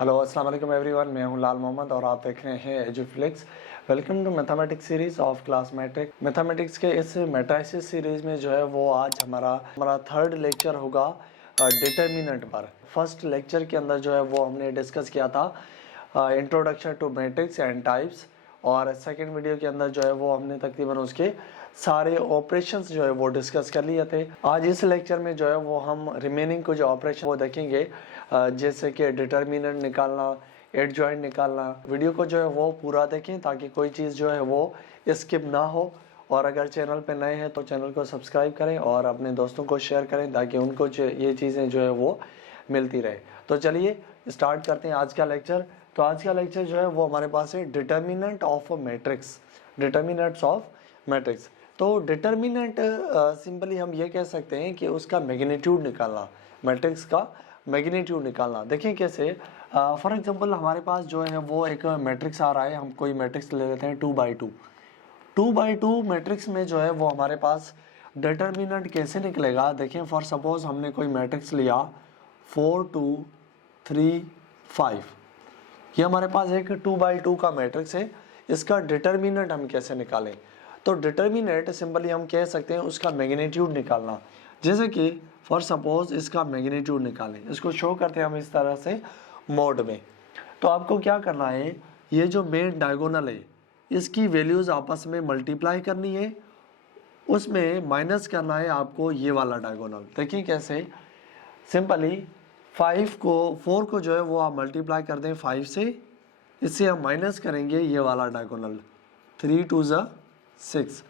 Hello अस्सलाम वालेकुम everyone, मैं हूं लाल मोहम्मद और आप देख रहे हैं Eduflix. Welcome to mathematics series of class matric. Mathematics के इस मैट्रिसेस सीरीज में जो है वो आज हमारा थर्ड लेक्चर होगा डिटर्मिनेंट पर। फर्स्ट लेक्चर के अंदर जो है वो हमने डिस्कस किया था introduction to matrix and types, और सेकंड वीडियो के अंदर जो है वो हमने तकरीबन उसके सारे ऑपरेशंस जो है वो डिस्कस कर लिए थे। आज इस लेक्चर में जो है वो हम रिमेनिंग कुछ ऑपरेशन वो देखेंगे, जैसे कि डिटर्मिनेंट निकालना, एडजॉइंट निकालना। वीडियो को जो है वो पूरा देखें ताकि कोई चीज़ जो है वो स्किप ना हो, और अगर चैनल पे नए हैं तो चैनल को सब्सक्राइब करें और अपने दोस्तों को शेयर करें ताकि उनको ये चीज़ें जो है वो मिलती रहे। तो चलिए स्टार्ट करते हैं आज का लेक्चर। तो आज का लेक्चर जो है वो हमारे पास है determinant of matrix, determinants of matrix. तो डिटर्मिनेंट सिंपली हम ये कह सकते हैं कि उसका मैग्नीट्यूड निकालना, मैट्रिक्स का मैग्नीट्यूड निकालना। देखिए कैसे, फॉर एग्जांपल हमारे पास जो है वो एक मैट्रिक्स आ रहा है, हम कोई मैट्रिक्स ले लेते हैं 2/2। 2/2 मैट्रिक्स में जो है वो हमारे पास डिटर्मिनेंट कैसे निकलेगा। देखिए फॉर सपोज हमने कोई मैट्रिक्स लिया 4 2 3 5, ये हमारे पास एक 2/2 का मैट्रिक्स है। इसका डिटर्मिनेंट हम कैसे निकालें? तो डिटर्मिनेंट सिंपली हम कह सकते हैं उसका मैग्नीट्यूड निकालना। जैसे कि फॉर सपोज इसका मैग्नीट्यूड निकालें, इसको शो करते हैं हम इस तरह से मोड में। तो आपको क्या करना है, ये जो मेन डायगोनल है इसकी वैल्यूज आपस में मल्टीप्लाई करनी है, उसमें माइनस करना है आपको ये वाला डायगोनल। देखिए कैसे, सिंपली 4 को जो है वो आप मल्टीप्लाई कर दें 5 से, इससे हम माइनस करेंगे ये वाला डायगोनल 3 2 6।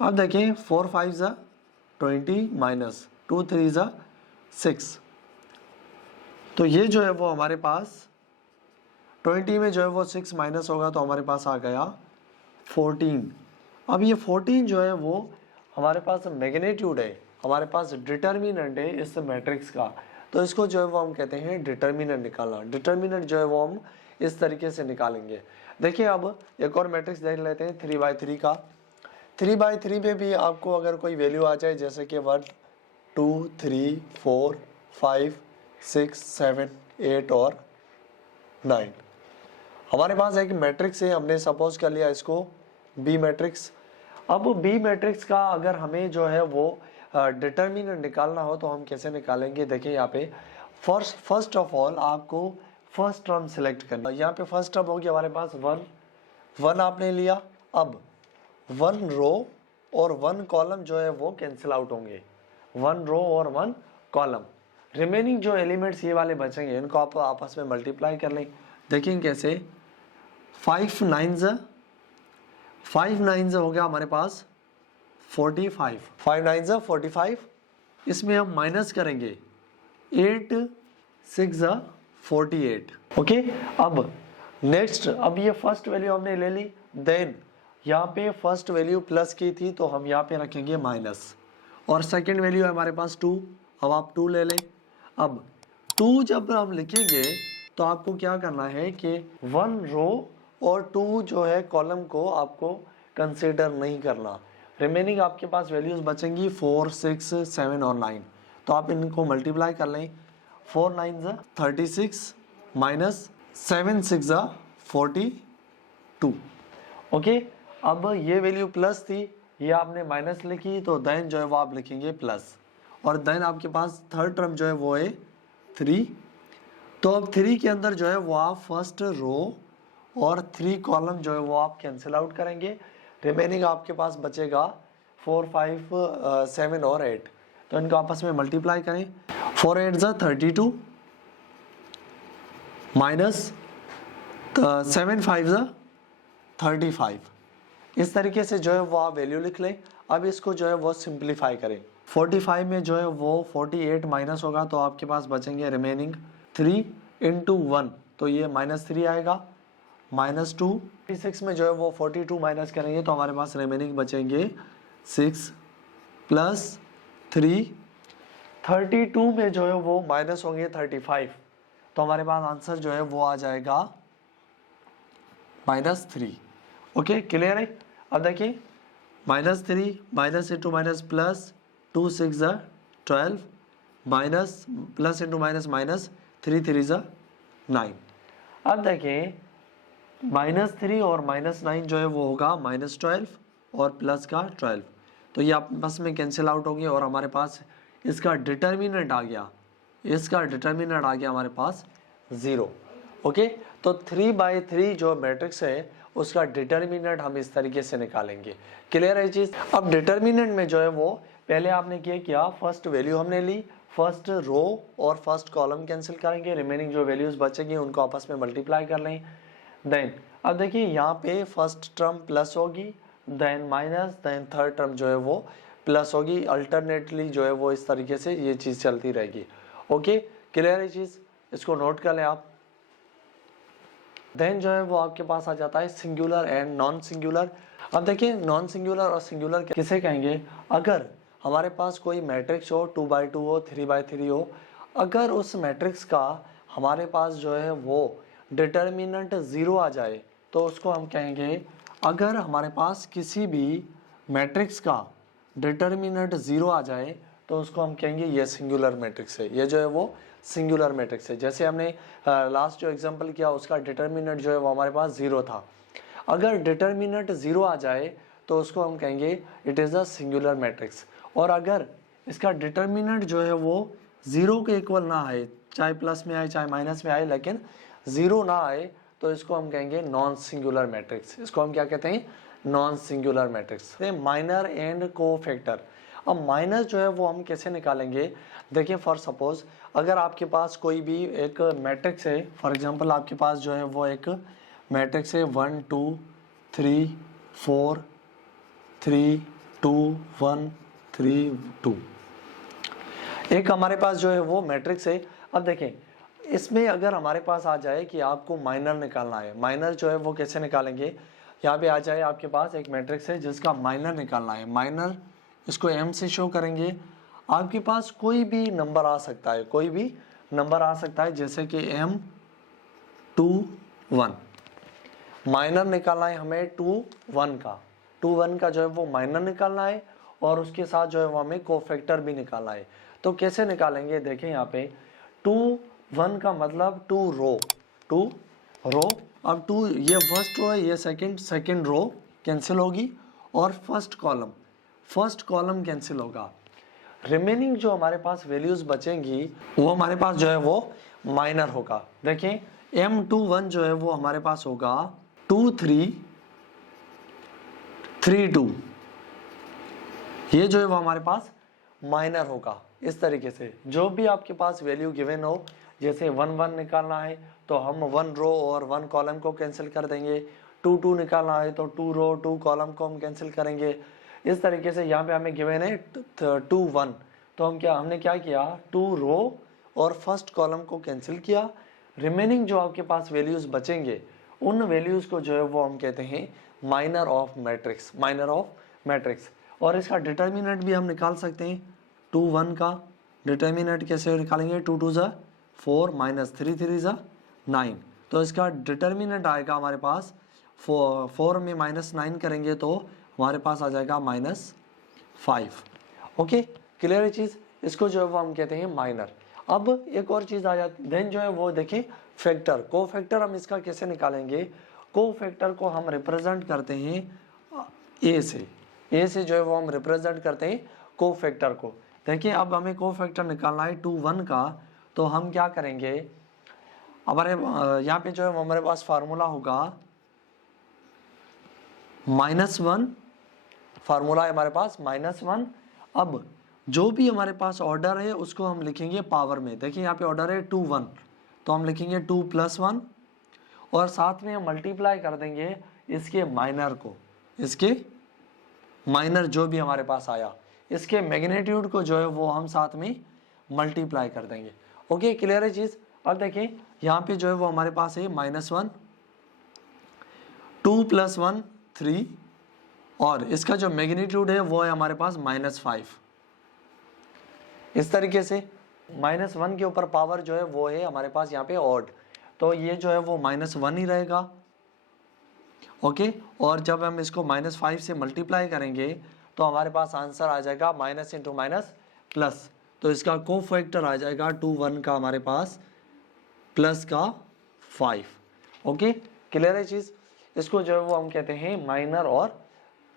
अब देखें 4 5 20 माइनस 2 3 6, तो ये जो है वो हमारे पास 20 में जो है वो 6 माइनस होगा तो हमारे पास आ गया 14। अब ये 14 जो है वो हमारे पास मैग्नीट्यूड है, हमारे पास डिटर्मिनेंट है इस मैट्रिक्स का। तो इसको जो है वो हम कहते हैं डिटर्मिनेंट निकालना। डिटर्मिनेंट जो है वो हम इस तरीके से निकालेंगे। देखिए अब एक और मैट्रिक्स देख लेते हैं 3/3 का। 3/3 में भी आपको अगर कोई वैल्यू आ जाए, जैसे कि 1 2 3 4 5 6 7 8 और 9, हमारे पास एक मैट्रिक्स है, हमने सपोज कर लिया इसको बी मैट्रिक्स। अब बी मैट्रिक्स का अगर हमें जो है वो डिटर्मिनेंट निकालना हो तो हम कैसे निकालेंगे? देखिए यहाँ पे फर्स्ट ऑफ ऑल आपको फर्स्ट टर्म सिलेक्ट करना। यहाँ पे फर्स्ट टर्म होगी हमारे पास 1 आपने लिया। अब 1 रो और 1 कॉलम जो है वो कैंसिल आउट होंगे, 1 रो और 1 कॉलम। रिमेनिंग जो एलिमेंट्स ये वाले बचेंगे इनको आप आपस में मल्टीप्लाई कर लें। देखेंगे कैसे, 5 9 हो गया हमारे पास 45, 5 9 45। इसमें हम माइनस करेंगे 8 6 48। ओके, अब नेक्स्ट, अब ये फर्स्ट वैल्यू हमने ले ली, देन यहाँ पे फर्स्ट वैल्यू प्लस की थी तो हम यहाँ पे रखेंगे माइनस, और सेकंड वैल्यू है हमारे पास 2, अब आप 2 ले लें। अब 2 जब हम लिखेंगे तो आपको क्या करना है कि 1 रो और 2 जो है कॉलम को आपको कंसीडर नहीं करना। रिमेनिंग आपके पास वैल्यूज बचेंगी 4 6 7 और 9, तो आप इनको मल्टीप्लाई कर लें। 4 9 36 माइनस 7 6 42। ओके, अब ये वैल्यू प्लस थी, ये आपने माइनस लिखी, तो देन जो है वो आप लिखेंगे प्लस, और देन आपके पास थर्ड टर्म जो है वो है 3। तो अब 3 के अंदर जो है वो आप फर्स्ट रो और 3 कॉलम जो है वो आप कैंसिल आउट करेंगे। रिमेनिंग आपके पास बचेगा 4 5 7 और 8, तो इनको आपस में मल्टीप्लाई करें। 4 8 32 माइनस 7 5 35। इस तरीके से जो है वो आप वैल्यू लिख लें। अब इसको जो है वो सिंप्लीफाई करें। 45 में जो है वो 48 माइनस होगा तो आपके पास बचेंगे रिमेनिंग 3 × 1, तो ये -3 आएगा, -2। 46 में जो है वो 42 माइनस करेंगे तो हमारे पास रिमेनिंग बचेंगे 6 प्लस 3। 32 में जो है वो माइनस होंगे 35, तो हमारे पास आंसर जो है वो आ जाएगा -3। ओके, क्लियर है? अब देखिए -3 minus into minus plus 2 6 12 minus plus into minus minus 3 3 9। अब देखें -3 और -9 जो है वो होगा -12 और प्लस का 12, तो ये आपस में कैंसिल आउट हो गया और हमारे पास इसका डिटर्मिनेंट आ गया, इसका डिटर्मिनेंट आ गया हमारे पास 0। ओके, तो 3/3 जो मैट्रिक्स है उसका डिटर्मिनेंट हम इस तरीके से निकालेंगे। क्लियर है चीज? अब डिटर्मिनेंट में जो है वो पहले आपने क्या किया, फर्स्ट वैल्यू हमने ली, फर्स्ट रो और फर्स्ट कॉलम कैंसिल करेंगे, रिमेनिंग जो वैल्यूज बचेंगी उनको आपस में मल्टीप्लाई कर लें। देन अब देखिए यहाँ पे फर्स्ट टर्म प्लस होगी, then minus, then third term जो है वो प्लस होगी, अल्टरनेटली जो है वो इस तरीके से ये चीज़ चलती रहेगी। ओके, क्लियर है चीज़? इसको नोट कर लें आप। देन जो है वो आपके पास आ जाता है सिंगुलर एंड नॉन सिंगुलर। अब देखिए नॉन सिंगुलर और सिंगुलर किसे कहेंगे? अगर हमारे पास कोई मैट्रिक्स हो 2/2 हो 3/3 हो, अगर उस मैट्रिक्स का हमारे पास जो है वो डिटर्मिनेंट 0 आ जाए तो उसको हम कहेंगे, अगर हमारे पास किसी भी मैट्रिक्स का डिटर्मिनेंट 0 आ जाए तो उसको हम कहेंगे ये सिंगुलर मैट्रिक्स है, ये जो है वो सिंगुलर मैट्रिक्स है। जैसे हमने लास्ट जो एग्जांपल किया उसका डिटर्मिनेंट जो है वो हमारे पास 0 था, अगर डिटर्मिनेंट 0 आ जाए तो उसको हम कहेंगे it is a singular matrix. और अगर इसका डिटर्मिनेंट जो है वो 0 के इक्वल ना आए, चाहे प्लस में आए चाहे माइनस में आए, लेकिन 0 ना आए तो इसको हम कहेंगे नॉन सिंगुलर मैट्रिक्स। इसको हम क्या कहते हैं? Non singular matrix. Minor and cofactor. अब माइनस जो है वो हम कैसे निकालेंगे? देखिए फॉर सपोज अगर आपके पास कोई भी एक मैट्रिक्स है, फॉर एग्जांपल आपके पास जो है वो एक मैट्रिक्स है 1 2 3 4 3 2 1 3 2, एक हमारे पास जो है वो मैट्रिक्स है। अब देखें इसमें अगर हमारे पास आ जाए कि आपको माइनर निकालना है, माइनर जो है वो कैसे निकालेंगे? यहाँ पे आ जाए आपके पास एक मैट्रिक्स है जिसका माइनर निकालना है, माइनर इसको m से शो करेंगे। आपके पास कोई भी नंबर आ सकता है, कोई भी नंबर आ सकता है, जैसे कि m2 1, माइनर निकालना है हमें 2 1 का, 2 1 का जो है वो माइनर निकालना है और उसके साथ जो है वो हमें कोफैक्टर भी निकालना है। तो कैसे निकालेंगे? देखें यहाँ पे 2 1 का मतलब 2 रो, 2 रो। अब 2 ये फर्स्ट रो है, ये सेकंड रो कैंसिल होगी और फर्स्ट कॉलम कैंसिल होगा। रिमेनिंग जो हमारे पास वैल्यूज बचेंगी वो हमारे पास जो है वो माइनर होगा। देखें m21 जो है वो हमारे पास होगा 2 3 3 2, ये जो है वो हमारे पास माइनर होगा। इस तरीके से जो भी आपके पास वैल्यू गिवन हो, जैसे 1 1 निकालना है तो हम 1 रो और 1 कॉलम को कैंसिल कर देंगे, 2 2 निकालना है तो 2 रो 2 कॉलम को हम कैंसिल करेंगे। इस तरीके से यहाँ पे हमें गिवन है 2 1, तो हमने क्या किया, 2 रो और फर्स्ट कॉलम को कैंसिल किया। रिमेनिंग जो आपके पास वैल्यूज बचेंगे उन वैल्यूज को जो है वो हम कहते हैं minor of matrix, minor of matrix. और इसका डिटर्मिनेंट भी हम निकाल सकते हैं। 2 1 का डिटर्मिनेंट कैसे निकालेंगे? 2 2 ज़ा 4 माइनस 3 3 ज़ा 9, तो इसका डिटर्मिनेंट आएगा हमारे पास 4 में -9 करेंगे तो हमारे पास आ जाएगा -5। ओके, क्लियर है चीज़? इसको जो है वो हम कहते हैं माइनर। अब एक और चीज़ आ जाती, देन जो है वो देखें फैक्टर, को फैक्टर हम इसका कैसे निकालेंगे? को फैक्टर को हम रिप्रेजेंट करते हैं ए से जो है वो हम रिप्रेजेंट करते हैं को फैक्टर को। देखिए अब हमें को फैक्टर निकालना है 2 1 का, तो हम क्या करेंगे, हमारे यहाँ पे जो है वो हमारे पास फार्मूला होगा -1, फार्मूला है हमारे पास -1। अब जो भी हमारे पास ऑर्डर है उसको हम लिखेंगे पावर में। देखिए यहाँ पे ऑर्डर है 2 1, तो हम लिखेंगे 2 + 1 और साथ में हम मल्टीप्लाई कर देंगे इसके माइनर को, इसके माइनर जो भी हमारे पास आया, इसके मैग्नीट्यूड को जो है वो हम साथ में मल्टीप्लाई कर देंगे। ओके, क्लियर है चीज़? अब देखिए यहाँ पे जो है वो हमारे पास है -1, 2 + 1 3 और इसका जो मैग्नीट्यूड है वो है हमारे पास -5। इस तरीके से -1 के ऊपर पावर जो है वो है हमारे पास यहाँ पे ऑड, तो ये जो है वो -1 ही रहेगा। ओके, और जब हम इसको -5 से मल्टीप्लाई करेंगे तो हमारे पास आंसर आ जाएगा माइनस इंटू माइनस प्लस, तो इसका कोफैक्टर आ जाएगा 2 1 का हमारे पास प्लस का 5। ओके, क्लियर है चीज़। इसको जो है वो हम कहते हैं माइनर और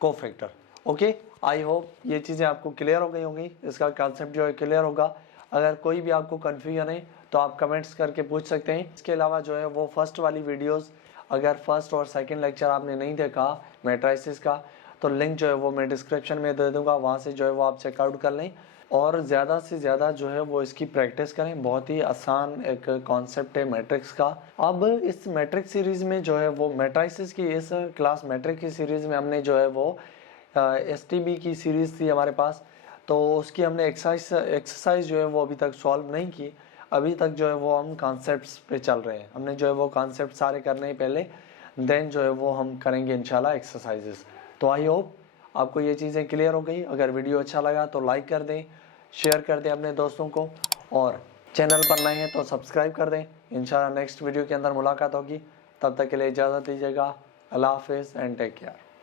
कोफैक्टर। ओके, आई होप ये चीज़ें आपको क्लियर हो गई होंगी, इसका कॉन्सेप्ट जो है क्लियर होगा। अगर कोई भी आपको कन्फ्यूजन है तो आप कमेंट्स करके पूछ सकते हैं। इसके अलावा जो है वो फर्स्ट वाली वीडियोस, अगर फर्स्ट और सेकंड लेक्चर आपने नहीं देखा मैट्राइसिस का, तो लिंक जो है वो मैं डिस्क्रिप्शन में दे दूंगा, वहाँ से जो है वो आप चेकआउट कर लें और ज़्यादा से ज़्यादा जो है वो इसकी प्रैक्टिस करें। बहुत ही आसान एक कॉन्सेप्ट है मैट्रिक्स का। अब इस मैट्रिक्स सीरीज़ में जो है वो मैट्राइसिस की इस क्लास मैट्रिक की सीरीज़ में हमने जो है वो STB की सीरीज़ थी हमारे पास, तो उसकी हमने एक्सरसाइज जो है वो अभी तक सॉल्व नहीं की। अभी तक जो है वो हम कॉन्सेप्ट्स पे चल रहे हैं। हमने जो है वो कॉन्सेप्ट सारे करने ही पहले, देन जो है वो हम करेंगे इंशाल्लाह एक्सरसाइजेस। तो आई होप आपको ये चीज़ें क्लियर हो गई। अगर वीडियो अच्छा लगा तो लाइक कर दें, शेयर कर दें अपने दोस्तों को, और चैनल पर नए हैं तो सब्सक्राइब कर दें। इंशाल्लाह नेक्स्ट वीडियो के अंदर मुलाकात होगी। तब तक के लिए इजाज़त दीजिएगा। अल्लाह हाफिज़ एंड टेक केयर।